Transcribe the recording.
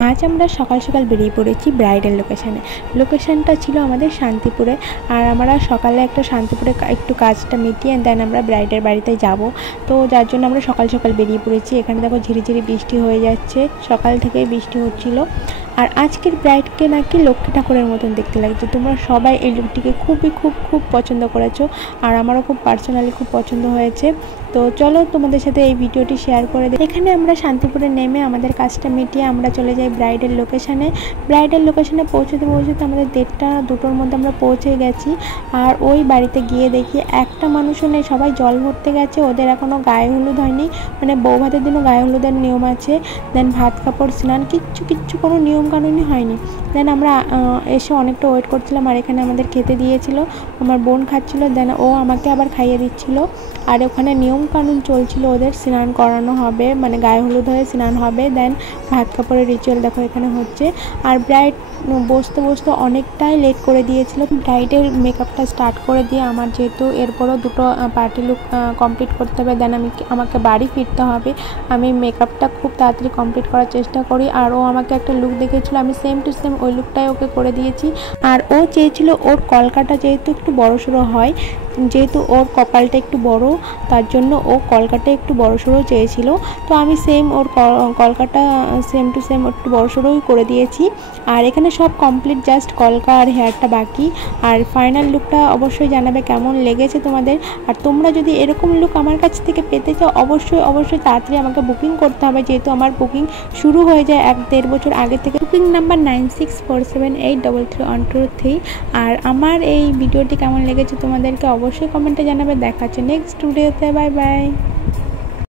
আজ আমরা সকাল সকাল বেরিয়ে পড়েছি ব্রাইডাল লোকেশনটা ছিল আমাদের শান্তিপুরে। আর আমরা সকালে একটা শান্তিপুরে একটু কাজটা মিটিয়ে দেন আমরা ব্রাইডের বাড়িতে যাব। তো যার জন্য আমরা সকাল সকাল বেরিয়ে পড়েছি। এখানে দেখো ঝিরিঝিরি বৃষ্টি হয়ে যাচ্ছে, সকাল থেকেই বৃষ্টি হচ্ছিল। আর আজকের ব্রাইডকে নাকি লক্ষ্মী ঠাকুরের মতন দেখতে লাগছে। তোমরা সবাই এই লুকটিকে খুব পছন্দ করেছো, আর আমারও খুব পার্সোনালি খুব পছন্দ হয়েছে। তো চলো তোমাদের সাথে এই ভিডিওটি শেয়ার করে দিই। এখানে আমরা শান্তিপুরে নেমে আমাদের কাজটা মিটিয়ে আমরা চলে যাই ব্রাইডাল লোকেশনে পৌঁছতে আমাদের 1:30-2টোর মধ্যে আমরা পৌঁছে গেছি। আর ওই বাড়িতে গিয়ে দেখি একটা মানুষও নেই, সবাই জল ভরতে গেছে। ওদের এখনও গায়ে হলুদ হয়নি, মানে বউ ভাতের দিনও গায়ে হলুদের নিয়ম আছে। দেন ভাত কাপড় স্নান কিচ্ছু কোনো নিয়ম কানুনই হয়নি। দেন আমরা এসে অনেকটা ওয়েট করছিলাম। আর এখানে আমাদের খেতে দিয়েছিল, আমার বোন খাচ্ছিল, দেন ও আমাকে আবার খাইয়ে দিচ্ছিল। আর ওখানে নিয়ম কানুন চলছিল, ওদের স্নান করানো হবে, মানে গায়ে হলুদ হয়ে স্নান হবে। দেন ভাত কাপড়ের রিচুয়াল দেখো এখানে হচ্ছে। আর ব্রাইড বসতে অনেকটাই লেট করে দিয়েছিল। ব্রাইডের মেকআপটা স্টার্ট করে দিয়ে আমার যেহেতু এরপরও 2টো পার্টি লুক কমপ্লিট করতে হবে, দেন আমাকে বাড়ি ফিরতে হবে। আমি মেকআপটা খুব তাড়াতাড়ি কমপ্লিট করার চেষ্টা করি। আর ও আমাকে একটা লুক দেখেছিল, আমি সেম টু সেম ওই লুকটাই ওকে করে দিয়েছি। আর ও চেয়েছিল ওর কলকাটা যেহেতু একটু বড়সড়ো হয়, যেহেতু ওর কপালটা একটু বড়, তার জন্য ও কলকাটা একটু বড়সড়ো চেয়েছিল। তো আমি same or Kolkata same to same একটু বড়সড়োই করে দিয়েছি। আর এখানে সব কমপ্লিট, জাস্ট কলকা আর হেয়ারটা বাকি। আর ফাইনাল লুকটা অবশ্যই জানাবে কেমন লেগেছে তোমাদের। আর তোমরা যদি এরকম লুক আমার কাছ থেকে পেতে চাও অবশ্যই তাড়াতাড়ি আমাকে বুকিং করতে হবে, যেহেতু আমার বুকিং শুরু হয়ে যায় 1-1.5 বছর আগে থেকে। Booking number 9647833123। আর আমার এই ভিডিওটি কেমন লেগেছে তোমাদেরকে অবশ্যই কমেন্টে জানাবে। দেখা হচ্ছে নেক্সট ভিডিওতে। Bye bye.